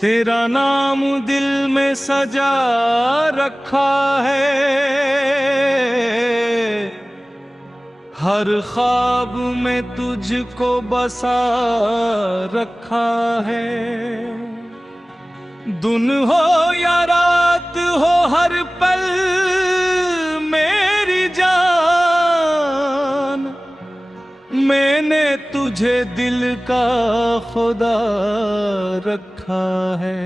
तेरा नाम दिल में सजा रखा है, हर ख्वाब में तुझको बसा रखा है। दिन हो या रात हो हर पल मेरी जान, मैंने तुझे दिल का खुदा रखा है।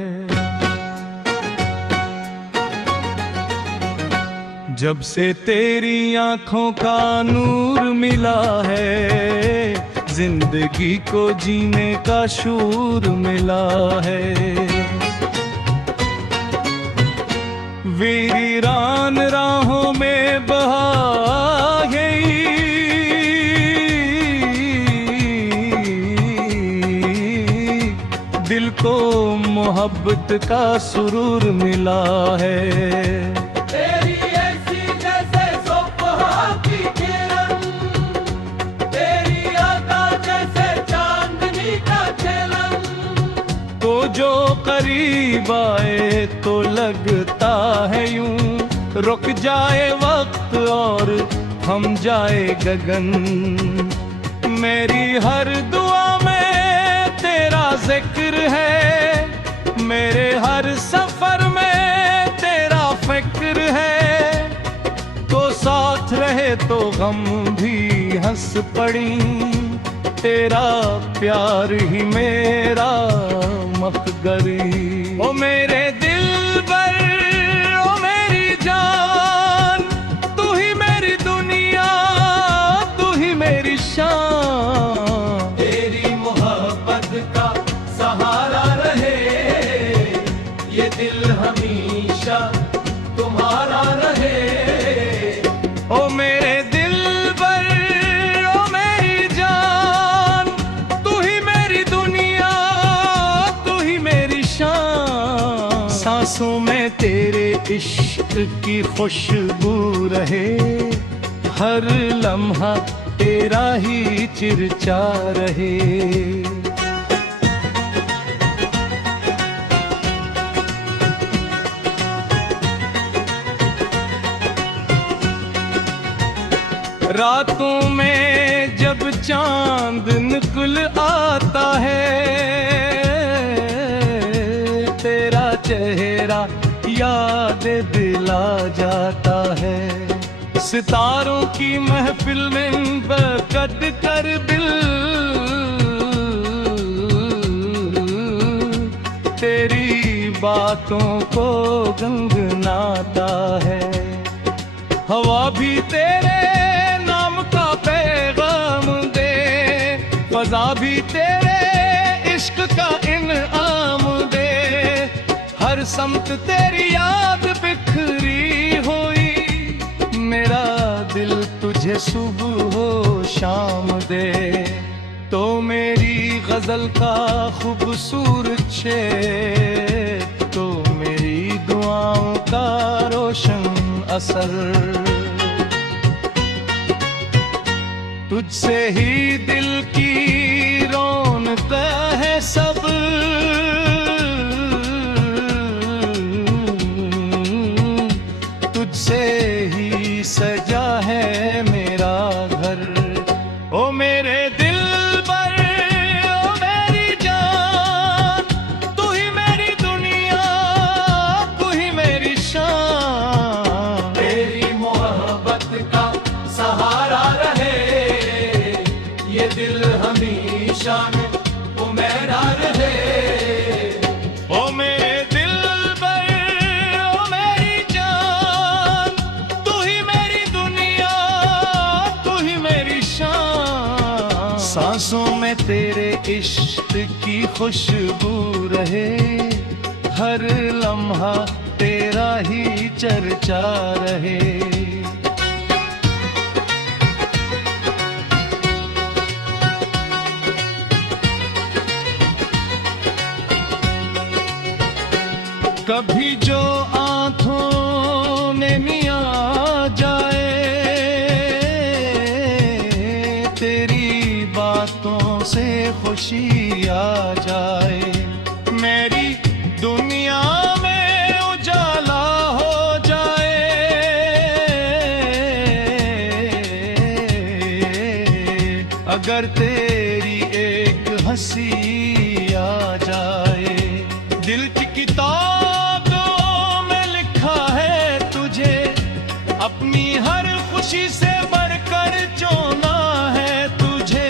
जब से तेरी आंखों का नूर मिला है, जिंदगी को जीने का शूर मिला है। वीरान राहों में बहा गई, दिल को मोहब्बत का सुरूर मिला है। तेरी ऐसी जैसे सुबह की किरण, तेरी अदा जैसे चांदनी का झलक। तो जो करीब आए तो लगता है यूं रुक जाए वक्त और थम जाए गगन। मेरी हर दुआ में तेरा जिक्र है, मेरे हर सफर में तेरा फिक्र है। तो साथ रहे तो गम भी हंस पड़ी, तेरा प्यार ही मेरा मखगरी। ओ मेरे दिल पर ओ मेरी जान, तू ही मेरी दुनिया, तू ही मेरी शान। तेरी मोहब्बत का सहारा रहे, ये दिल हमेशा तुम्हारा रहे। ओ मेरे दिल पर ओ मेरी जान, तू ही मेरी दुनिया, तू ही मेरी शान। सांसों में तेरे इश्क की खुशबू रहे, हर लम्हा तेरा ही चर्चा रहे। रातों में जब चांद निकल आता है, तेरा चेहरा याद दिला जाता है। सितारों की महफिल में बकट कर दिल तेरी बातों को गुनगुनाता है। हवा भी तेरे नाम का पैगाम दे, फजा भी तेरे इश्क का इनाम दे। हर समत तेरी याद बिखरी हुई, मेरा दिल तुझे सुबह हो शाम दे। तो मेरी गजल का खूबसूरत शेर, तो मेरी दुआओं का रोशन असर। तुझसे ही दिल की रौनक है सब, तुझसे ही सजा है मेरा घर। ओ मेरे दिल पर ओ मेरी जान, तू ही मेरी दुनिया, तू ही मेरी शान। तेरी मोहब्बत का सहारा रहे, ये दिल हमेशा में मेरा रहे। ओ मेरे दिल पर ओ मेरी जान, तू ही मेरी दुनिया, तू ही मेरी शान। सांसों में तेरे इश्क की खुशबू रहे, हर लम्हा तेरा ही चर्चा रहे। कभी जो आंखों में मिया जाए, तेरी बातों से खुशी आ जाए। मेरी अगर तेरी एक हंसी आ जाए। दिल की किताबों में लिखा है तुझे, अपनी हर खुशी से बढ़कर चुना है तुझे।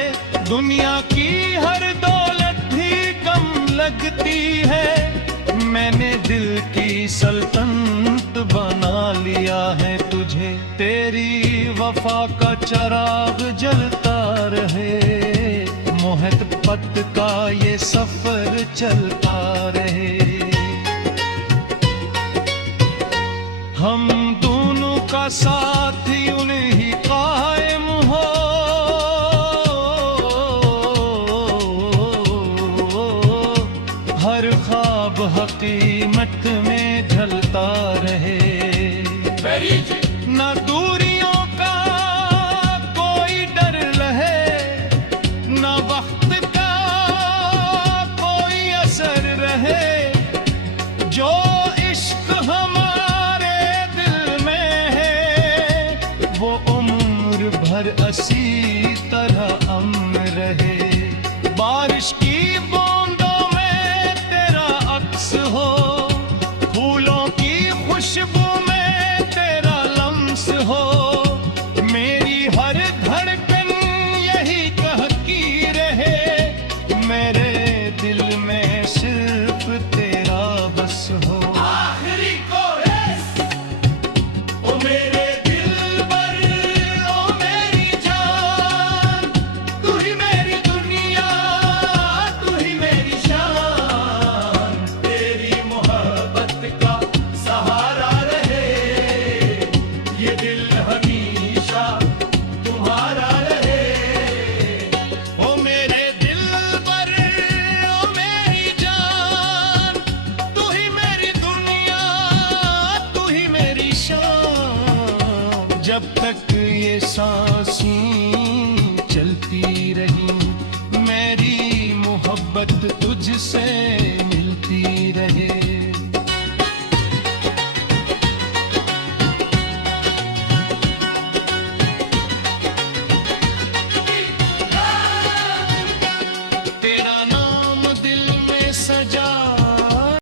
दुनिया की हर दौलत भी कम लगती है, मैंने दिल की सल्तनत बना लिया है तुझे। तेरी वफा का चिराग जलता रहे, मोहब्बत का ये सफर चलता रहे। हम दोनों का साथ यूं ही कायम हो, हर ख्वाब हकीकत में ढलता रहे। ना दूरियों का कोई डर रहे, ना वक्त का कोई असर रहे। जो इश्क हमारे दिल में है, वो उम्र भर इसी तरह अमर रहे। बारिश की बूंदों में तेरा अक्स हो, फूलों की खुशबू में तेरा लम्स हो। मेरी हर धड़कन यही कहती रहे, मेरे दिल में सिर्फ तेरा बस हो। आखिरी कोरस, ओ मेरे दिलबर, ओ मेरी जान, तू ही मेरी दुनिया, तू ही मेरी शान। तेरी मोहब्बत का सहारा रहे, ये दिल हमेशा तुम्हारा रहे। ओ मेरे दिलबर, ओ मेरी जान, तू ही मेरी दुनिया, तू ही मेरी शान। जब तक ये सांस